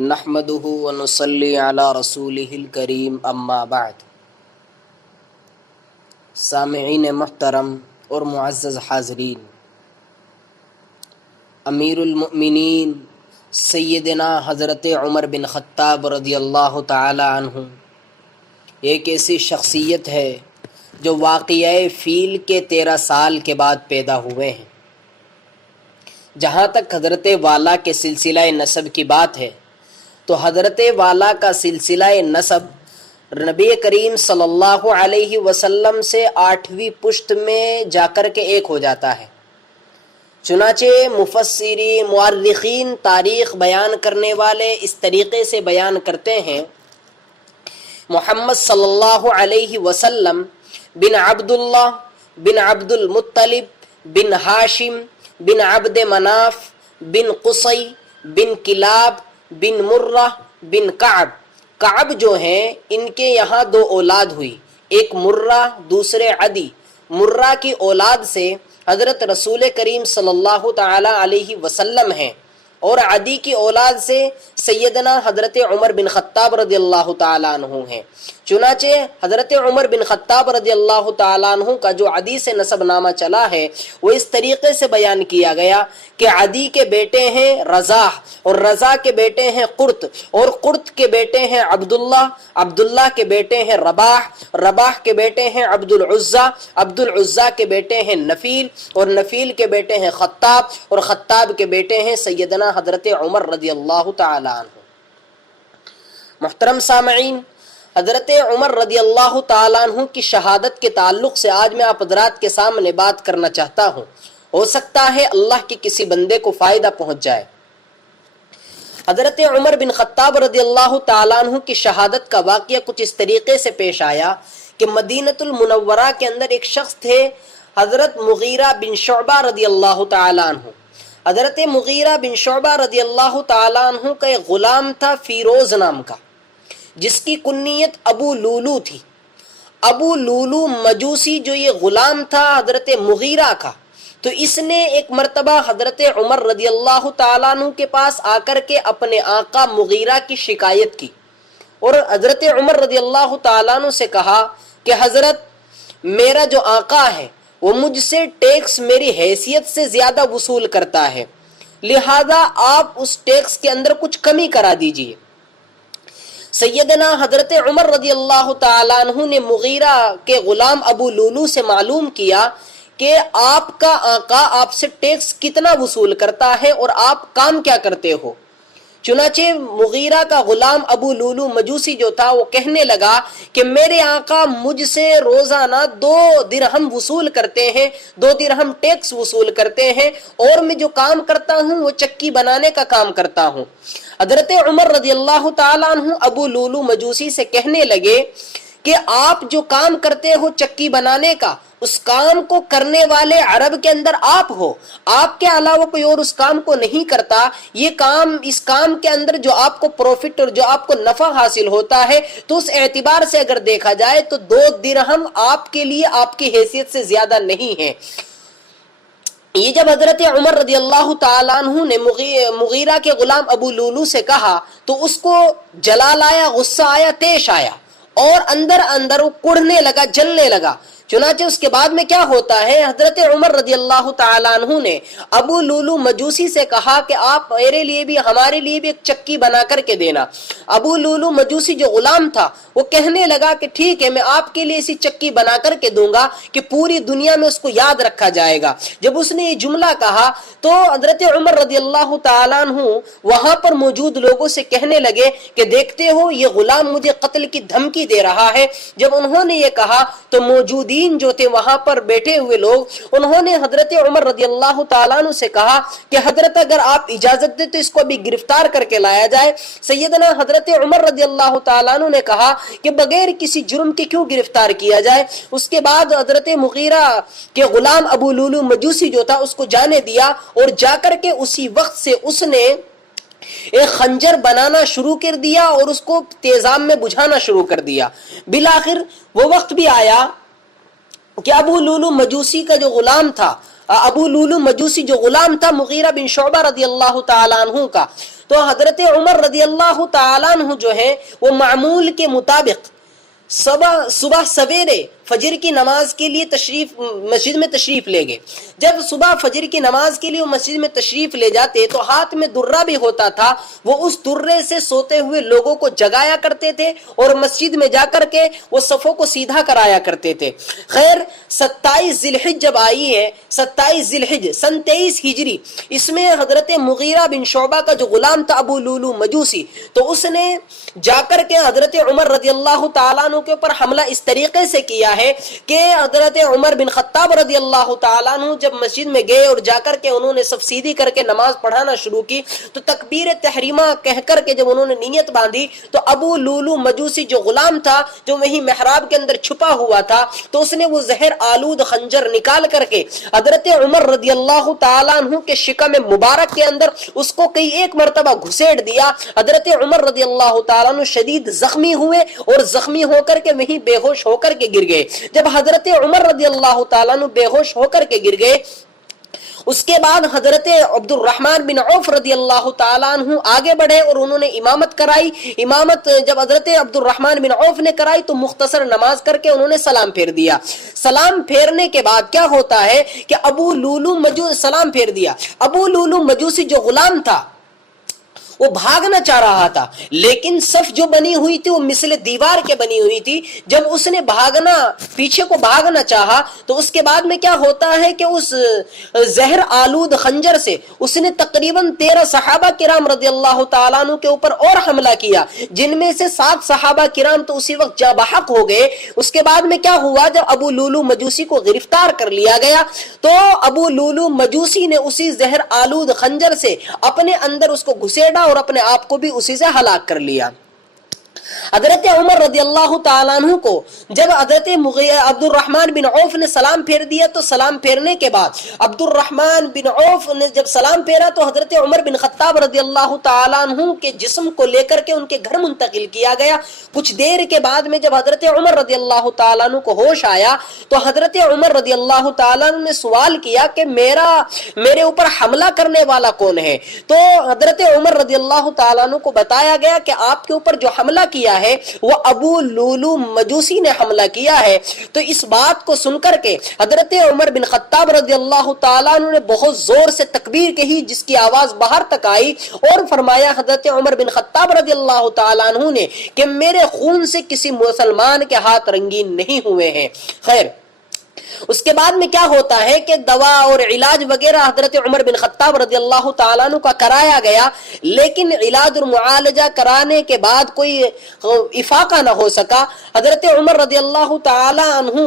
نحمده ونصلي على رسوله الكريم اما بعد۔ سامعین محترم اور معزز حاضرین، امیر المؤمنین سیدنا حضرت عمر بن خطاب رضی اللہ تعالی عنہ ایک ایسی شخصیت ہے جو واقعہ فیل کے 13 سال کے بعد پیدا ہوئے ہیں۔ جہاں تک حضرت والا کے سلسلہ نسب کی بات ہے تو حضرت والا کا سلسلہ نسب نبی کریم صلی اللہ علیہ وسلم سے 8ویں پشت میں جا کر کے ایک ہو جاتا ہے۔ چنانچہ مفسرین مورخین تاریخ بیان کرنے والے اس طریقے سے بیان کرتے ہیں، محمد صلی اللہ علیہ وسلم بن عبداللہ بن عبد المطلب بن ہاشم بن عبد مناف بن قصی بن کلاب بن مرہ بن کعب۔ کعب جو ہیں ان کے یہاں 2 اولاد ہوئی، ایک مرہ دوسرے عدی۔ مرہ کی اولاد سے حضرت رسول کریم صلی اللہ تعالی علیہ وسلم ہیں، اور عدی کی اولاد سے سیدنا حضرت عمر بن خطاب رضی اللہ تعالی عنہ ہیں۔ چنانچہ حضرت عمر بن خطاب رضی اللہ تعالی عنہ کا جو عدی سے نسب نامہ چلا ہے وہ اس طریقے سے بیان کیا گیا کہ عدی کے بیٹے ہیں رضاح، اور رضا کے بیٹے ہیں قرط، اور قرط کے بیٹے ہیں عبداللہ، عبداللہ کے بیٹے ہیں رباح، رباح کے بیٹے ہیں عبد العزہ، عبد العزہ کے بیٹے ہیں نفیل، اور نفیل کے بیٹے ہیں خطاب، اور خطاب کے بیٹے ہیں سیدنا حضرت عمر رضی اللہ تعالی عنہ۔ محترم سامعین، حضرت عمر رضی اللہ تعالیٰ عنہ کی شہادت کے تعلق سے آج میں آپ حضرات کے سامنے بات کرنا چاہتا ہوں۔ ہو سکتا ہے اللہ کے کسی بندے کو فائدہ پہنچ جائے۔ حضرت عمر بن خطاب رضی اللہ تعالیٰ عنہ کی شہادت کا واقعہ کچھ اس طریقے سے پیش آیا کہ مدینۃ المنورہ کے اندر ایک شخص تھے، حضرت مغیرہ بن شعبہ رضی اللہ تعالیٰ عنہ۔ حضرت مغیرہ بن شعبہ رضی اللہ تعالیٰ عنہ کا ایک غلام تھا فیروز نام کا، جس کی کنیت ابو لولو تھی۔ ابو لولو مجوسی جو یہ غلام تھا حضرت مغیرہ کا، تو اس نے ایک مرتبہ حضرت عمر رضی اللہ تعالیٰ عنہ کے پاس آ کر کے اپنے آقا مغیرہ کی شکایت کی، اور حضرت عمر رضی اللہ تعالیٰ عنہ سے کہا کہ حضرت میرا جو آقا ہے وہ مجھ سے ٹیکس میری حیثیت سے زیادہ وصول کرتا ہے، لہذا آپ اس ٹیکس کے اندر کچھ کمی کرا دیجئے۔ سیدنا حضرت عمر رضی اللہ تعالیٰ عنہ نے مغیرہ کے غلام ابو لولو سے معلوم کیا کہ آپ کا آقا آپ سے ٹیکس کتنا وصول کرتا ہے اور آپ کام کیا کرتے ہو۔ چنانچہ مغیرہ کا غلام ابو لولو مجوسی جو تھا وہ کہنے لگا کہ میرے آقا مجھ سے روزانہ 2 درہم وصول کرتے ہیں، 2 درہم ٹیکس وصول کرتے ہیں، اور میں جو کام کرتا ہوں وہ چکی بنانے کا کام کرتا ہوں۔ حضرت عمر رضی اللہ تعالیٰ عنہ ابو لولو مجوسی سے کہنے لگے کہ آپ جو کام کرتے ہو چکی بنانے کا، اس کام کو کرنے والے عرب کے اندر آپ ہو، آپ کے علاوہ کوئی اور اس کام کو نہیں کرتا۔ یہ کام، اس کام کے اندر جو آپ کو پروفٹ اور جو آپ کو نفع حاصل ہوتا ہے، تو اس اعتبار سے اگر دیکھا جائے تو 2 درہم آپ کے لیے آپ کی حیثیت سے زیادہ نہیں ہے۔ یہ جب حضرت عمر رضی اللہ تعالیٰ عنہ نے مغیرہ کے غلام ابو لولو سے کہا تو اس کو جلال آیا، غصہ آیا، طیش آیا، اور اندر اندر وہ کڑھنے لگا، جلنے لگا۔ چنانچہ اس کے بعد میں کیا ہوتا ہے، حضرت عمر رضی اللہ تعالیٰ عنہ نے ابو لولو مجوسی سے کہا کہ آپ میرے لیے بھی، ہمارے لیے بھی ایک چکی بنا کر کے دینا۔ ابو لولو مجوسی جو غلام تھا وہ کہنے لگا کہ ٹھیک ہے، میں آپ کے لیے ایسی چکی بنا کر کے دوں گا کہ پوری دنیا میں اس کو یاد رکھا جائے گا۔ جب اس نے یہ جملہ کہا تو حضرت عمر رضی اللہ تعالیٰ عنہ وہاں پر موجود لوگوں سے کہنے لگے کہ دیکھتے ہو یہ غلام مجھے قتل کی دھمکی دے رہا ہے۔ جب انہوں نے یہ کہا تو موجودین جو تھے وہاں پر بیٹھے ہوئے لوگ، انہوں نے حضرت عمر رضی اللہ تعالیٰ عنہ سے کہا کہ حضرت اگر آپ اجازت دیں تو اس کو بھی گرفتار کر کے لایا جائے۔ سیدنا حضرت عمر رضی اللہ تعالیٰ عنہ نے کہا کہ بغیر کسی جرم کے کیوں گرفتار کیا جائے۔ اس کے بعد حضرت مغیرہ کے غلام ابو لولو مجوسی جو تھا اس کو جانے دیا، اور جا کر کے اسی وقت سے اس نے ایک خنجر بنانا شروع کر دیا اور اس کو تیزاب میں بجھانا شروع کر دیا۔ بالآخر وہ وقت بھی آیا کہ ابو لولو مجوسی کا جو غلام تھا، ابو لولو مجوسی جو غلام تھا مغیرہ بن شعبہ رضی اللہ تعالیٰ عنہ کا، تو حضرت عمر رضی اللہ تعالیٰ عنہ جو ہے وہ معمول کے مطابق صبح سویرے فجر کی نماز کے لیے مسجد میں تشریف لے گئے. جب صبح فجر کی نماز کے لیے وہ مسجد میں تشریف لے جاتے تو ہاتھ میں درہ بھی ہوتا تھا, وہ اس درے سے سوتے ہوئے لوگوں کو جگایا کرتے تھے اور مسجد میں جا کر کے وہ صفوں کو سیدھا کرایا کرتے تھے. خیر 27 ذی الحجہ جب آئی ہے, 27 ذی الحجہ سن 23 ہجری, اس میں حضرت مغیرہ بن شعبہ کا جو غلام تھا ابو لولو مجوسی, تو اس نے جا کر کے حضرت عمر رضی اللہ تعالیٰ عنہ کے اوپر حملہ اس طریقے سے کیا ہے کہ حضرت عمر بن خطاب رضی اللہ تعالیٰ عنہ جب مسجد میں گئے اور جا کر کے انہوں نے صف سیدھی کر کے نماز پڑھانا شروع کی, تو تکبیر تحریمہ کہہ کر کے جب انہوں نے نیت باندھی تو ابو لولو مجوسی جو غلام تھا جو وہی محراب کے اندر چھپا ہوا تھا, تو اس نے وہ زہر آلود خنجر نکال کر کے حضرت عمر رضی اللہ تعالیٰ عنہ کے شکم مبارک کے اندر اس کو کئی ایک مرتبہ گھسیڑ دیا. حضرت عمر رضی اللہ تعالیٰ عنہ شدید زخمی ہوئے اور زخمی ہو کر کے وہیں بے ہوش ہو کر کے گر گئے. جب حضرت عمر رضی اللہ تعالیٰ عنہ بے ہوش ہو کر کے گر گئے, اس کے بعد حضرت عبد الرحمن بن عوف رضی اللہ تعالیٰ عنہ آگے بڑھے اور انہوں نے امامت کرائی. امامت جب حضرت عبد الرحمن بن عوف نے کرائی تو مختصر نماز کر کے انہوں نے سلام پھیر دیا. سلام پھیرنے کے بعد کیا ہوتا ہے کہ ابو لولو مجوسی سلام پھیر دیا. ابو لولو مجوسی جو غلام تھا وہ بھاگنا چاہ رہا تھا, لیکن صف جو بنی ہوئی تھی وہ مثل دیوار کے بنی ہوئی تھی. جب اس نے پیچھے کو بھاگنا چاہا تو اس کے بعد میں کیا ہوتا ہے کہ اس زہر آلود خنجر سے اس نے تقریباً 13 صحابہ کرام رضی اللہ تعالیٰ عنہ کے اوپر اور حملہ کیا, جن میں سے 7 صحابہ کرام تو اسی وقت جاں بحق ہو گئے. اس کے بعد میں کیا ہوا, جب ابو لولو مجوسی کو گرفتار کر لیا گیا تو ابو لولو مجوسی نے اسی زہر آلود خنجر سے اپنے اندر اس کو گھسیڑا اور اپنے آپ کو بھی اسی سے ہلاک کر لیا. حضرت عمر رضی اللہ تعالیٰ عنہ کو جب حضرت عبد الرحمن بن عوف نے سلام پھیر دیا تو سلام پھیرنے کے بعد عبد الرحمن بن عوف نے جب سلام پھیرا تو حضرت عمر بن خطاب رضی اللہ تعالیٰ عنہ کے جسم کو لے کر کے ان کے گھر منتقل کیا گیا. کچھ دیر کے بعد میں جب حضرت عمر رضی اللہ تعالیٰ عنہ کو ہوش آیا تو حضرت عمر رضی اللہ تعالیٰ عنہ نے سوال کیا کہ میرے اوپر حملہ کرنے والا کون ہے. تو حضرت عمر رضی اللہ تعالیٰ عنہ کو بتایا گیا کہ آپ کے اوپر جو حملہ کیا ہے وہ ابو لولو مجوسی نے حملہ کیا ہے. تو اس بات کو سن کر کے حضرت عمر بن خطاب رضی اللہ تعالیٰ عنہ نے بہت زور سے تکبیر کہی جس کی آواز باہر تک آئی, اور فرمایا حضرت عمر بن خطاب رضی اللہ تعالیٰ عنہ نے کہ میرے خون سے کسی مسلمان کے ہاتھ رنگین نہیں ہوئے ہیں. خیر اس کے بعد میں کیا ہوتا ہے کہ دوا اور علاج وغیرہ حضرت عمر بن خطاب رضی اللہ تعالیٰ عنہ کا کرایا گیا, لیکن علاج اور معالجہ کرانے کے بعد کوئی افاقہ نہ ہو سکا. حضرت عمر رضی اللہ تعالیٰ عنہ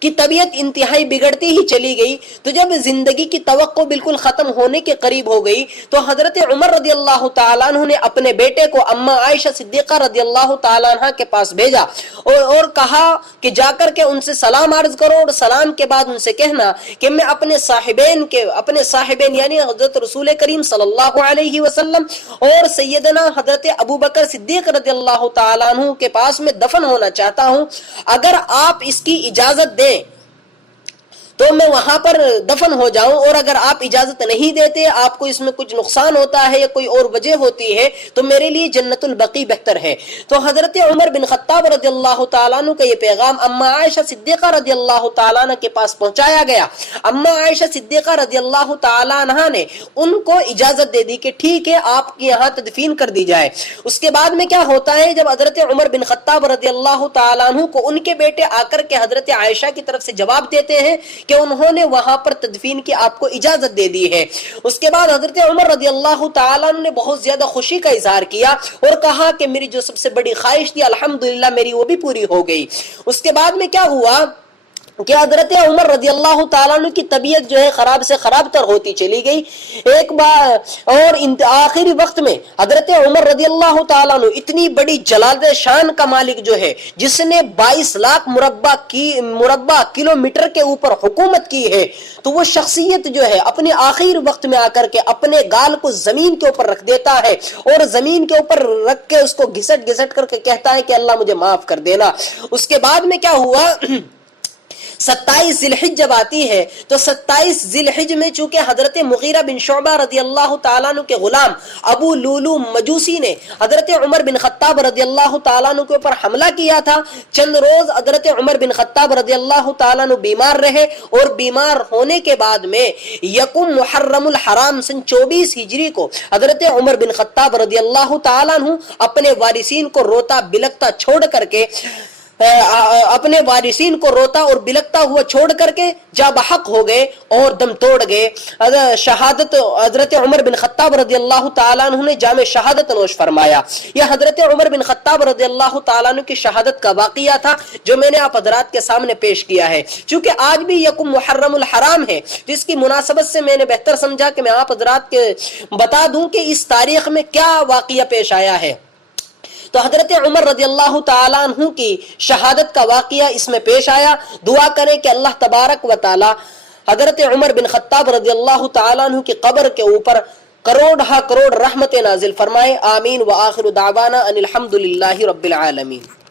کی طبیعت انتہائی بگڑتی ہی چلی گئی. تو جب زندگی کی توقع بالکل ختم ہونے کے قریب ہو گئی تو حضرت عمر رضی اللہ تعالیٰ عنہ نے اپنے بیٹے کو اما عائشہ صدیقہ رضی اللہ تعالیٰ عنہ کے پاس بھیجا اور کہا کہ جا کر کے ان سے سلام عرض کرو, اور سلام کے بعد ان سے کہنا کہ میں اپنے صاحبین یعنی حضرت رسول کریم صلی اللہ علیہ وسلم اور سیدنا حضرت ابو بکر صدیق رضی اللہ تعالیٰ عنہ کے پاس میں دفن ہونا چاہتا ہوں. اگر آپ اس کی اجازت دیں تو میں وہاں پر دفن ہو جاؤں, اور اگر آپ اجازت نہیں دیتے, آپ کو اس میں کچھ نقصان ہوتا ہے یا کوئی اور وجہ ہوتی ہے, تو میرے لیے جنت البقیع بہتر ہے. تو حضرت عمر بن خطاب رضی اللہ تعالیٰ عنہ کا یہ پیغام اما عائشہ صدیقہ رضی اللہ تعالیٰ عنہ کے پاس پہنچایا گیا. اما عائشہ صدیقہ رضی اللہ تعالیٰ عنہ نے ان کو اجازت دے دی کہ ٹھیک ہے آپ کی یہاں تدفین کر دی جائے. اس کے بعد میں کیا ہوتا ہے, جب حضرت عمر بن خطاب رضی اللہ تعالیٰ عنہ کو ان کے بیٹے آ کر کے حضرت عائشہ کی طرف سے جواب دیتے ہیں کہ انہوں نے وہاں پر تدفین کی آپ کو اجازت دے دی ہے. اس کے بعد حضرت عمر رضی اللہ تعالیٰ عنہ نے بہت زیادہ خوشی کا اظہار کیا اور کہا کہ میری جو سب سے بڑی خواہش تھی الحمدللہ میری وہ بھی پوری ہو گئی. اس کے بعد میں کیا ہوا کہ حضرت عمر رضی اللہ تعالیٰ عنہ کی طبیعت جو ہے خراب سے خراب تر ہوتی چلی گئی. ایک بار اور آخری وقت میں حضرت عمر رضی اللہ تعالیٰ عنہ اتنی بڑی جلال شان کا مالک جو ہے, جس نے 22 لاکھ مربع کلومیٹر کے اوپر حکومت کی ہے, تو وہ شخصیت جو ہے اپنے آخری وقت میں آ کر کے اپنے گال کو زمین کے اوپر رکھ دیتا ہے اور زمین کے اوپر رکھ کے اس کو گھسٹ کر کے کہتا ہے کہ اللہ مجھے معاف کر دینا. اس کے بعد میں کیا ہوا, 27 ذی-الحج جب آتی ہے تو 27 ذی-الحج میں چونکہ حضرت مغیرہ بن شعبہ رضی اللہ تعالیٰ عنہ کے غلام ابو لولو مجوسی نے حضرت عمر بن خطاب رضی اللہ تعالیٰ عنہ کے اوپر حملہ کیا تھا. چند روز حضرت عمر بن خطاب رضی اللہ تعالیٰ عنہ بیمار رہے اور بیمار ہونے کے بعد میں یکم محرم الحرام سن 24 ہجری کو حضرت عمر بن خطاب رضی اللہ تعالیٰ عنہ اپنے وارثین کو روتا بلکتا چھوڑ کر کے ہوا چھوڑ کر کے جا بحق ہو گئے اور دم توڑ گئے. شہادت حضرت عمر بن خطاب رضی اللہ تعالیٰ عنہ نے جام شہادت نوش فرمایا. یہ حضرت عمر بن خطاب رضی اللہ تعالیٰ عنہ کی شہادت کا واقعہ تھا جو میں نے آپ حضرات کے سامنے پیش کیا ہے. چونکہ آج بھی یکم محرم الحرام ہے جس کی مناسبت سے میں نے بہتر سمجھا کہ میں آپ حضرات کے بتا دوں کہ اس تاریخ میں کیا واقعہ پیش آیا ہے. تو حضرت عمر رضی اللہ تعالیٰ عنہ کی شہادت کا واقعہ اس میں پیش آیا. دعا کریں کہ اللہ تبارک و تعالی حضرت عمر بن خطاب رضی اللہ تعالیٰ عنہ کی قبر کے اوپر کروڑ رحمت نازل فرمائے. آمین. وآخر دعوانا ان الحمد للہ رب العالمین.